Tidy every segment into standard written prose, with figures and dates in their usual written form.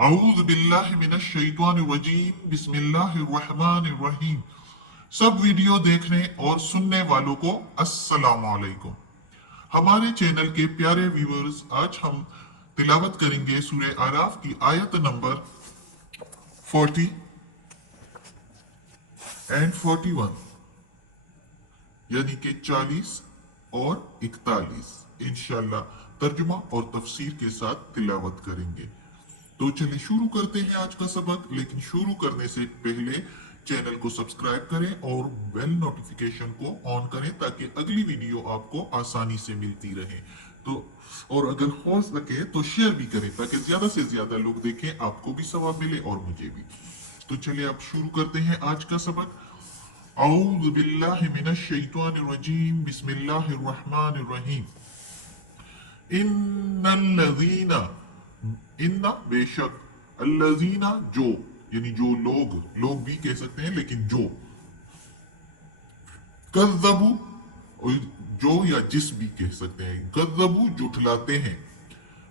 अऊज़ु बिल्लाहि मिनश शैतानिर रजीम बिस्मिल्लाहिर रहमानिर रहीम। सब वीडियो देखने और सुनने वालों को अस्सलाम वालेकुम। हमारे चैनल के प्यारे व्यूअर्स, आज हम तिलावत करेंगे सूरह आराफ की आयत नंबर 40 एंड 41, यानी कि 40 और 41 इंशाल्लाह तर्जुमा और तफसीर के साथ तिलावत करेंगे। तो चलिए शुरू करते हैं आज का सबक। लेकिन शुरू करने से पहले चैनल को सब्सक्राइब करें और बेल नोटिफिकेशन को ऑन करें ताकि अगली वीडियो आपको आसानी से मिलती रहे। तो और अगर हो सके तो शेयर भी करें ताकि ज्यादा से ज्यादा लोग देखें, आपको भी सवाब मिले और मुझे भी। तो चलिए अब शुरू करते हैं आज का सबक। औज़ु बिल्लाहि मिनश शैतानिर रजीम बिस्मिल्लाहिर रहमानिर रहीम। इन्नल्लज़ीना, इन्ना बेशक, अल्लज़ीना जो, यानी जो लोग, लोग भी कह सकते हैं लेकिन जो, कज़्ज़बू जो या जिस भी कह सकते हैं, कज़्ज़बू जुठलाते हैं,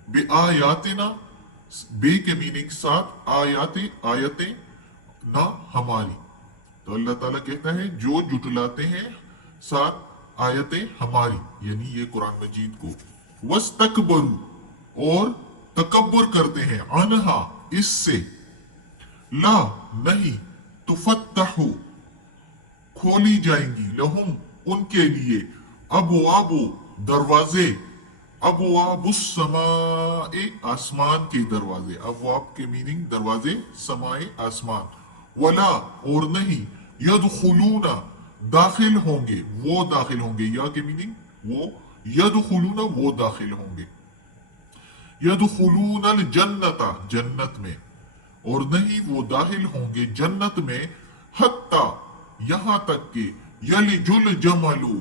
बे आयातिना, बे के मीनिंग साथ, आयाते आयतें, ना हमारी। तो अल्लाह ताला कहता है जो जुटलाते हैं साथ आयतें हमारी, यानी ये कुरान मजीद को, वस्तकबरू और तकब्बुर करते हैं, अनहा इससे, ला नहीं, तुफत्तहु खोली जाएंगी, लहुम उनके लिए, अबवाबु दरवाजे, अबवाबुस समाए आसमान के दरवाजे, अबवाब के मीनिंग दरवाजे, समाए आसमान, वला और नहीं, यदखुलूना दाखिल होंगे, वो दाखिल होंगे, या के मीनिंग वो, यदखुलूना वो दाखिल होंगे, यदखुलूनल जन्नता जन्नत में, और नहीं वो दाखिल होंगे जन्नत में, हत्ता यहां तक के, यलिजुल जमलू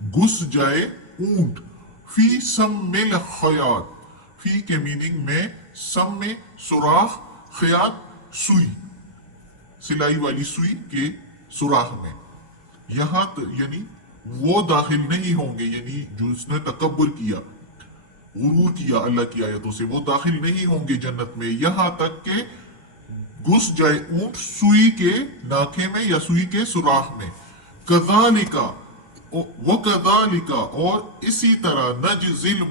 घुस जाए ऊंट, फी सम्मिल खयात, फी के मीनिंग में सम में सुराख, खयात सुई, सिलाई वाली सुई के सुराख में, यहां यानी वो दाखिल नहीं होंगे, यानी जो उसने तकब्बुर किया, गुरूर किया अल्लाह की आयतों से, वो दाखिल नहीं होंगे जन्नत में, यहां तक के घुस जाए ऊंट सुई के नाखे में या सुई के सुराख में। कज़ालिका व कज़ालिका और इसी तरह, नजज़िल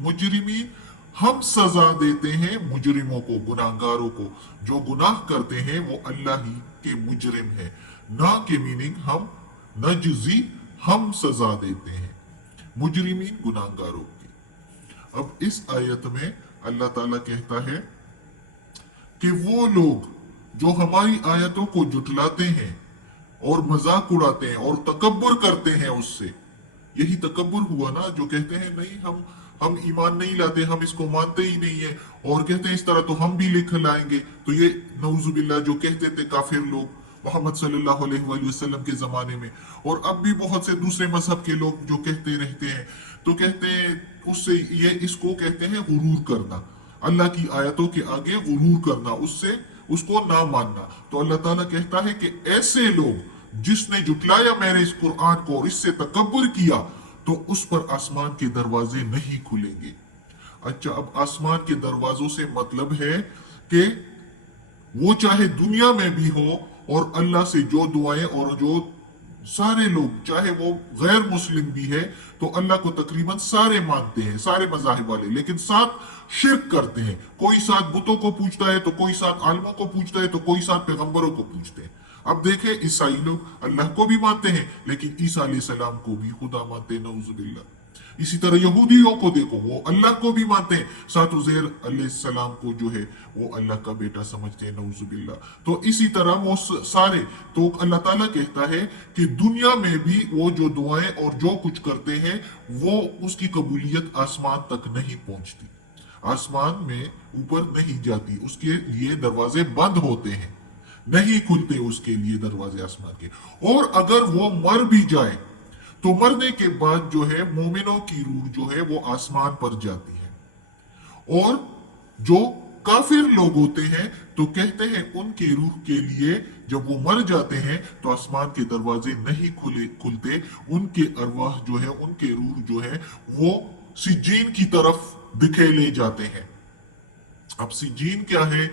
मुजरिमीन हम सजा देते हैं मुजरिमों को, गुनाहगारों को, जो गुनाह करते हैं वो अल्लाह ही के मुजरिम है। ना के मीनिंग हम, नजज़ी हम सजा देते हैं मुजरिमीन गुनाहगारों की। अब इस आयत में अल्लाह ताला कहता है कि वो लोग जो हमारी आयतों को जुटलाते हैं और मजाक उड़ाते हैं और तकब्बुर करते हैं उससे, यही तकब्बुर हुआ ना, जो कहते हैं नहीं हम ईमान नहीं लाते, हम इसको मानते ही नहीं है, और कहते हैं इस तरह तो हम भी लिख लाएंगे। तो ये नऊजुबिल्लाह जो कहते थे काफिर लोग मोहम्मद सल्लल्लाहु अलैहि वसल्लम के जमाने में, और अब भी बहुत से दूसरे मजहब के लोग जो कहते रहते हैं, तो कहते हैं उससे, ये इसको कहते हैं गुरूर करना, अल्लाह की आयतों के आगे गुरूर करना, उससे उसको ना मानना। तो अल्लाह ताला कहता है कि ऐसे लोग जिसने जुटलाया मेरे इस कुरान को और इससे तकब्बुर किया, तो उस पर आसमान के दरवाजे नहीं खुलेंगे। अच्छा, अब आसमान के दरवाजों से मतलब है कि वो चाहे दुनिया में भी हो, और अल्लाह से जो दुआएं, और जो सारे लोग चाहे वो गैर मुस्लिम भी है, तो अल्लाह को तकरीबन सारे मानते हैं, सारे मजाहिब वाले, लेकिन साथ शिर्क करते हैं। कोई साथ बुतों को पूछता है, तो कोई साथ आलमों को पूछता है, तो कोई साथ पैगंबरों को पूछते हैं। अब देखें, ईसाई लोग अल्लाह को भी मानते हैं लेकिन ईसा अलैहिस्सलाम को भी खुदा मानते हैं, नऊजुबिल्लाह। इसी तरह यहूदियों को देखो, वो अल्लाह को भी मानते हैं, साथ उज़ैर अलैहिस्सलाम को जो है वो अल्लाह का बेटा समझते हैं, नऊजुबिल्लाह। तो इसी तरह वो सारे, तो अल्लाह ताला कहता है कि दुनिया में भी वो जो दुआएं और जो कुछ करते हैं, वो उसकी कबूलियत आसमान तक नहीं पहुंचती, आसमान में ऊपर नहीं जाती, उसके लिए दरवाजे बंद होते हैं, नहीं खुलते उसके लिए दरवाजे आसमान के। और अगर वो मर भी जाए तो मरने के बाद जो है मोमिनों की रूह जो है वो आसमान पर जाती है, और जो काफिर लोग होते हैं तो कहते हैं उनके रूह के लिए जब वो मर जाते हैं तो आसमान के दरवाजे नहीं खुलते, उनके अरवाह जो है, उनके रूह जो है वो सिज्जीन की तरफ दिखेले जाते हैं। अब सिज्जीन क्या है?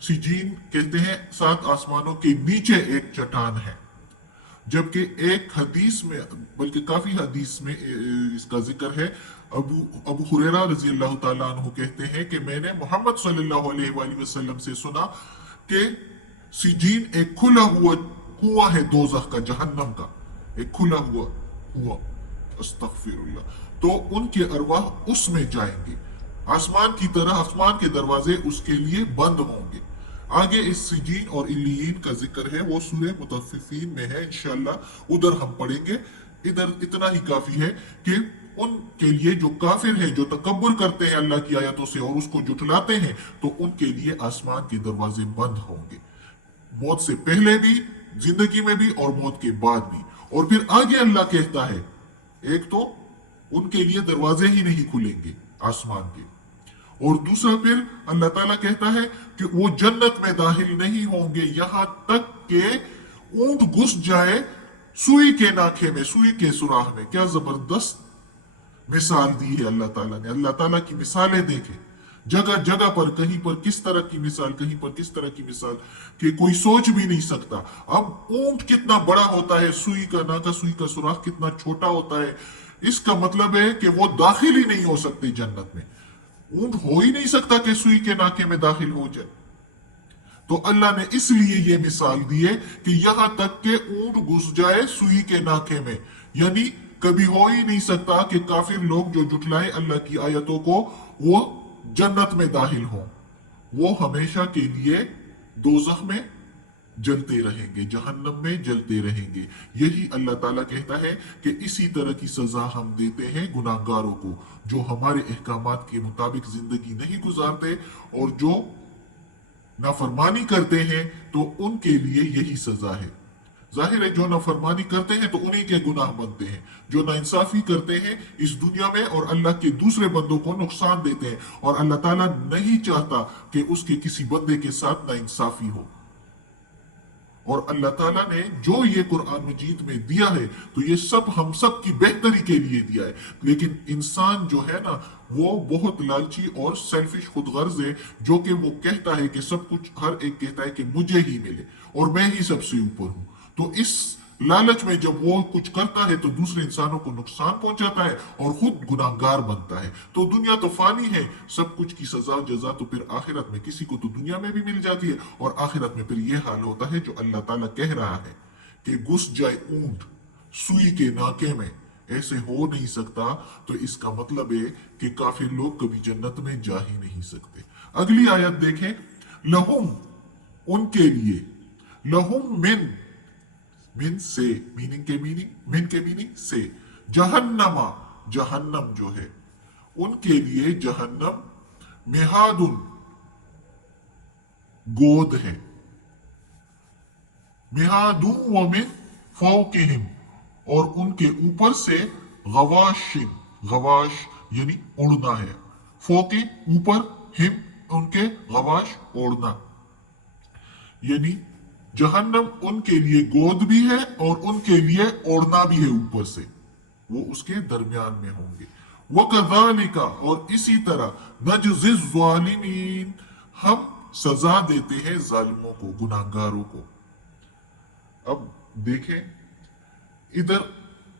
सिजीन कहते हैं 7 आसमानों के नीचे एक चट्टान है। जबकि एक हदीस में, बल्कि काफी हदीस में इसका जिक्र है। अबू अबू हुरैरा रजी अल्लाह ताला अन्हु कहते हैं कि मैंने मोहम्मद सल्लल्लाहु अलैहि वसल्लम से सुना कि सिजीन एक खुला हुआ कुआं है दोज़ख का, जहन्नम का एक खुला हुआ कुआं, अस्तगफिरुल्लाह। तो उनके अरवाह उसमें जाएंगे, आसमान की तरह, आसमान के दरवाजे उसके लिए बंद होंगे। आगे इस सिजीन और इल्लीयीन का जिक्र है, वो सूरह मुतफ्फिफीन में है, इंशाअल्लाह उधर हम पढ़ेंगे। इधर इतना ही काफी है कि उनके लिए जो काफिर है, जो तकब्बुर करते हैं अल्लाह की आयतों से और उसको जुटलाते हैं, तो उनके लिए आसमान के दरवाजे बंद होंगे, मौत से पहले भी, जिंदगी में भी और मौत के बाद भी। और फिर आगे अल्लाह कहता है, एक तो उनके लिए दरवाजे ही नहीं खुलेंगे आसमान के, और दूसरा फिर अल्लाह ताला कहता है कि वो जन्नत में दाखिल नहीं होंगे यहां तक कि ऊंट घुस जाए सुई के नाखे में, सुई के सुराख में। क्या जबरदस्त मिसाल दी है अल्लाह ताला ने। अल्लाह ताला की मिसालें देखें, जगह जगह पर, कहीं पर किस तरह की मिसाल, कहीं पर किस तरह की मिसाल कि कोई सोच भी नहीं सकता। अब ऊंट कितना बड़ा होता है, सुई का नाका, सुई का सुराख कितना छोटा होता है, इसका मतलब है कि वो दाखिल ही नहीं हो सकते जन्नत में। ऊंट हो ही नहीं सकता कि सुई के नाके में दाखिल हो जाए। तो अल्लाह ने इसलिए ये मिसाल दी है कि यहां तक के ऊंट घुस जाए सुई के नाके में, यानी कभी हो ही नहीं सकता कि काफिर लोग जो जुटलाए अल्लाह की आयतों को, वो जन्नत में दाखिल हो। वो हमेशा के लिए दोज़ख में जलते रहेंगे, जहन्नम में जलते रहेंगे। यही अल्लाह ताला कहता है कि इसी तरह की सजा हम देते हैं गुनाहगारों को, जो हमारे अहकामात के मुताबिक जिंदगी नहीं गुजारते और जो नाफरमानी करते हैं, तो उनके लिए यही सजा है। जाहिर है जो नाफरमानी करते हैं तो उन्हीं के गुनाह बनते हैं, जो नाइंसाफी करते हैं इस दुनिया में और अल्लाह के दूसरे बंदों को नुकसान देते हैं, और अल्लाह ताला नहीं चाहता कि उसके किसी बंदे के साथ नाइंसाफी हो। और अल्लाह ताला ने जो ये कुरान मजीद में दिया है, तो ये सब हम सब की बेहतरी के लिए दिया है। लेकिन इंसान जो है ना, वो बहुत लालची और सेल्फिश, खुदगर्ज है, जो कि वो कहता है कि सब कुछ, हर एक कहता है कि मुझे ही मिले और मैं ही सबसे ऊपर हूं। तो इस लालच में जब वो कुछ करता है तो दूसरे इंसानों को नुकसान पहुंचाता है और खुद गुनाहगार बनता है। तो दुनिया तो फानी है, सब कुछ की सजा जजा तो फिर आखिरत में, किसी को तो दुनिया में भी मिल जाती है और आखिरत में फिर ये हाल होता है जो अल्लाह ताला कह रहा है कि घुस जाए ऊंट सुई के नाके में, ऐसे हो नहीं सकता। तो इसका मतलब है कि काफिर लोग कभी जन्नत में जा ही नहीं सकते। अगली आयत देखें, लहुम, उनके लिए, लहुम मिन से, मीनिंग के मीनिंग, मिन के मीनिंग से, जहन्नमा, जहन्नम जो है उनके लिए जहन्नम, मिहादुन, गोद है, मिहादु व मिन फौकिहिम, और उनके ऊपर से गवाशिन, गवाश यानी उड़ना है, फौके ऊपर, हिम उनके, गवाश ओढ़ना, यानी जहन्नम उनके लिए गोद भी है और उनके लिए ओढ़ना भी है ऊपर से, वो उसके दरमियान में होंगे। वकज़ालिका, और इसी तरह, नजज़िज़ ज़ालिमीन, हम सजा देते हैं जालिमों को, गुनाहगारों को। अब देखें इधर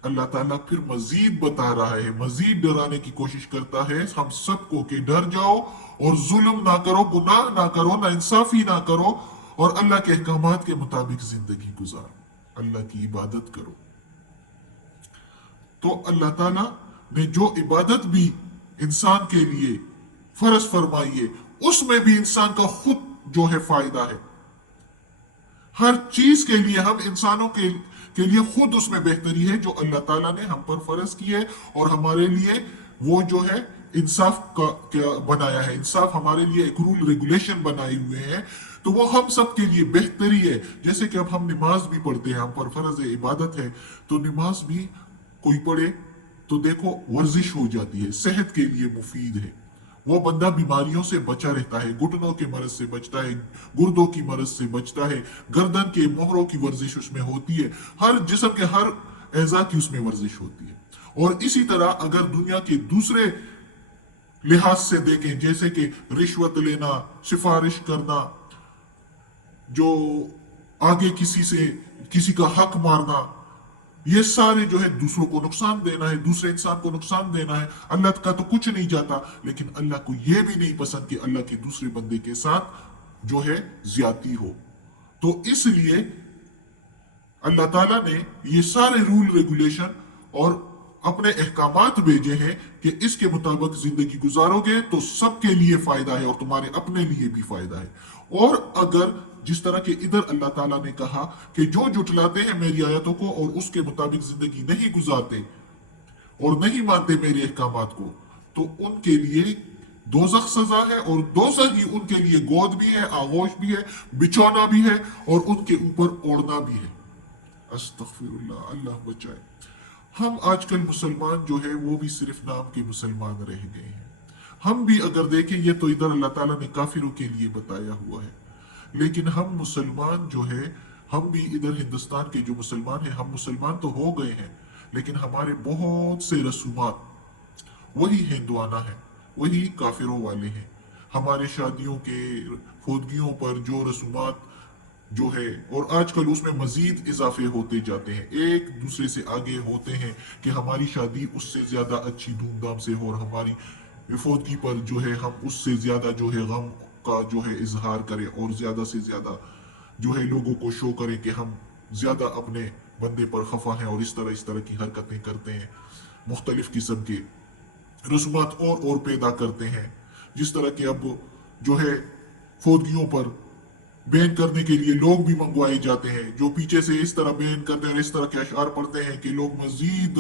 अल्लाह ताला फिर मजीद बता रहा है, मजीद डराने की कोशिश करता है हम सबको कि डर जाओ और जुल्म ना करो, गुनाह ना करो, ना इंसाफी ना करो और अल्लाह के अहकामात के मुताबिक जिंदगी गुजारो, अल्लाह की इबादत करो। तो अल्लाह ताला ने जो इबादत भी इंसान के लिए फर्ज फरमाई है, उसमें भी इंसान का खुद जो है फायदा है। हर चीज के लिए हम इंसानों के लिए खुद उसमें बेहतरी है जो अल्लाह ताला ने हम पर फर्ज की है, और हमारे लिए वो जो है इंसाफ का क्या बनाया है, इंसाफ हमारे लिए एक रूल रेगुलेशन बनाए हुए हैं, तो वो हम सब के लिए बेहतरी है। जैसे कि अब हम नमाज भी पढ़ते हैं, हम पर फर्ज है, इबादत है, तो नमाज भी कोई पढ़े तो देखो वर्जिश हो जाती है, सेहत के लिए मुफीद है, वो बंदा बीमारियों से बचा रहता है, घुटनों के मर्ज से बचता है, गुर्दों की मर्ज से बचता है, गर्दन के मोहरों की वर्जिश उसमें होती है, हर जिस्म के हर एजा की उसमें वर्जिश होती है। और इसी तरह अगर दुनिया के दूसरे लिहाज से देखें, जैसे कि रिश्वत लेना, सिफारिश करना, जो आगे किसी का हक मारना, ये सारे जो है दूसरों को नुकसान देना है, दूसरे इंसान को नुकसान देना है। अल्लाह का तो कुछ नहीं जाता, लेकिन अल्लाह को यह भी नहीं पसंद कि अल्लाह के दूसरे बंदे के साथ जो है ज्यादती हो। तो इसलिए अल्लाह ताला ने ये सारे रूल रेगुलेशन और अपने अहकामात भेजे हैं कि इसके मुताबिक जिंदगी गुजारोगे तो सबके लिए फायदा है और तुम्हारे अपने लिए भी फायदा है। और अगर जिस तरह के इधर अल्लाह ताला ने कहा कि जो जुटलाते हैं मेरी आयतों को और उसके मुताबिक जिंदगी नहीं गुजारते और नहीं मानते मेरे अहकामात को, तो उनके लिए दोजख सजा है, और दोजख ही उनके लिए गोद भी है, आगोश भी है, बिछौना भी है, और उनके ऊपर ओढ़ना भी है। अस्तगफिरुल्लाह, अल्लाह बचाए। हम आजकल मुसलमान जो है वो भी सिर्फ नाम के मुसलमान रह गए हैं। हम भी अगर देखें, ये तो इधर अल्लाह ताला ने काफिरों के लिए बताया हुआ है, लेकिन हम मुसलमान जो है, हम भी इधर हिंदुस्तान के जो मुसलमान हैं, हम मुसलमान तो हो गए हैं, लेकिन हमारे बहुत से रसूमात वही हिंदुआना है, वही काफिरों वाले हैं। हमारे शादियों के फौदगियों पर जो रसूमात जो है, और आजकल उसमें मजीद इजाफे होते जाते हैं, एक दूसरे से आगे होते हैं कि हमारी शादी उससे ज्यादा अच्छी धूमधाम से हो, और हमारी फौदगी पर जो है हम उससे ज्यादा जो है गम का जो है इजहार करें, और ज्यादा से ज्यादा जो है लोगों को शो करें कि हम ज्यादा अपने बंदे पर खफा हैं, और इस तरह की हरकतें करते हैं। मुख्तलिफ किस्म के रसूमात और पैदा करते हैं, जिस तरह के अब जो है फौदगियों पर बैन करने के लिए लोग भी मंगवाए जाते हैं, जो पीछे से इस तरह बैन करते हैं और इस तरह के अशार पढ़ते हैं कि लोग मजीद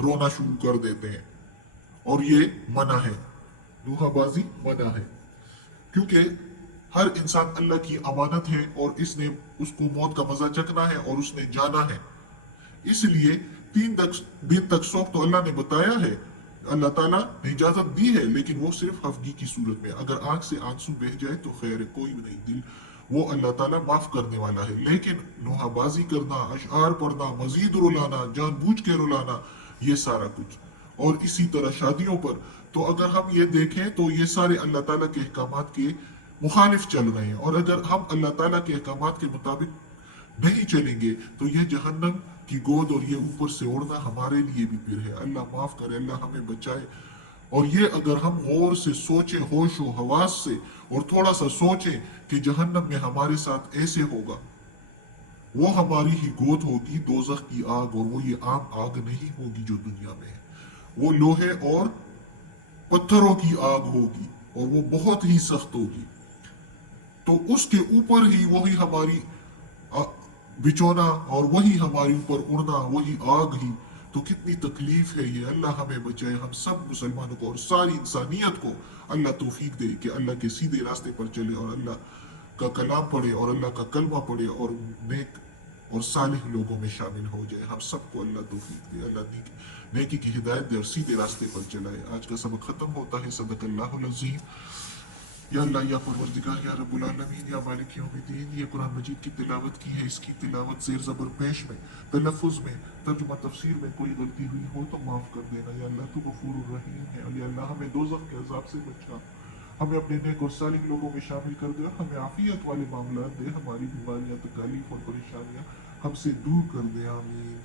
रोना शुरू कर देते हैं। और ये मना है, लूहाबाजी मना है, क्योंकि हर इंसान अल्लाह की अमानत है और इसने उसको मौत का मजा चखना है और उसने जाना है। इसलिए 3 दिन तक शौक तो अल्लाह ने बताया है, अल्लाह ताला ने इजाजत दी है, लेकिन वो सिर्फ हफ्गी की सूरत में। अगर आंख से आंसू बह जाए तो खैर है, कोई नहीं, दिल वो अल्लाह ताला माफ करने वाला है। लेकिन नोहाबाजी करना, अशआर पढ़ना, मजीद रुलाना, जानबूझ के रुलाना, ये सारा कुछ, और इसी तरह शादियों पर, तो अगर हम ये देखें तो ये सारे अल्लाह ताला के अहकामात के मुखालिफ चल रहे हैं। और अगर हम अल्लाह ताला के अहकामात के मुताबिक नहीं चलेंगे तो ये जहन्नम की गोद और ये ऊपर से उड़ना हमारे लिए भी फिर है। अल्लाह माफ करे, अल्लाह हमें बचाए। और ये अगर हम गौर से सोचें, होश व हवास से, और थोड़ा सा सोचें कि जहन्नम में हमारे साथ ऐसे होगा, वो हमारी ही गोद होगी, दोजख की आग, और वो ये आम आग नहीं होगी जो दुनिया में है, वो लोहे और पत्थरों की आग होगी, और वो बहुत ही सख्त होगी। तो उसके ऊपर ही वही हमारी बिछोना, और वही हमारे ऊपर उड़ना, वही आग ही। तो कितनी तकलीफ है ये। अल्लाह हमें बचाए, हम सब मुसलमानों को और सारी इंसानियत को अल्लाह तौफीक दे कि अल्लाह के सीधे रास्ते पर चले, और अल्लाह का कलाम पढ़े, और अल्लाह का कलमा पढ़े, और नेक और सालिह लोगों में शामिल हो जाए। हम सबको अल्लाह तौफीक दे, अल्लाह नेकी की हिदायत दे और सीधे रास्ते पर चलाए। आज का सबक खत्म होता है। सदकल्लाहुल अज़ीम। या अल्लाह, या परवरदिगार, या रब्बुल आलमीन, या मालिक यौमिद्दीन। ये कुरान मजीद की तिलावत की है, इसकी तिलावत ज़ेर ज़बर पेश में, तलफ़ुज़ में, तर्जुमा तफसीर में कोई गलती हुई हो तो माफ़ कर देना। या अल्लाह, तू गफूरुर रहीम है। और या अल्लाह, हमें दोज़ख के अज़ाब से बचा, हमें अपने नेक और सालिह लोगों में शामिल कर दे, और हमें आफियत वाले मामला दे, हमारी बीमारियां, तकलीफ और परेशानियां हमसे दूर कर दे। आमीन।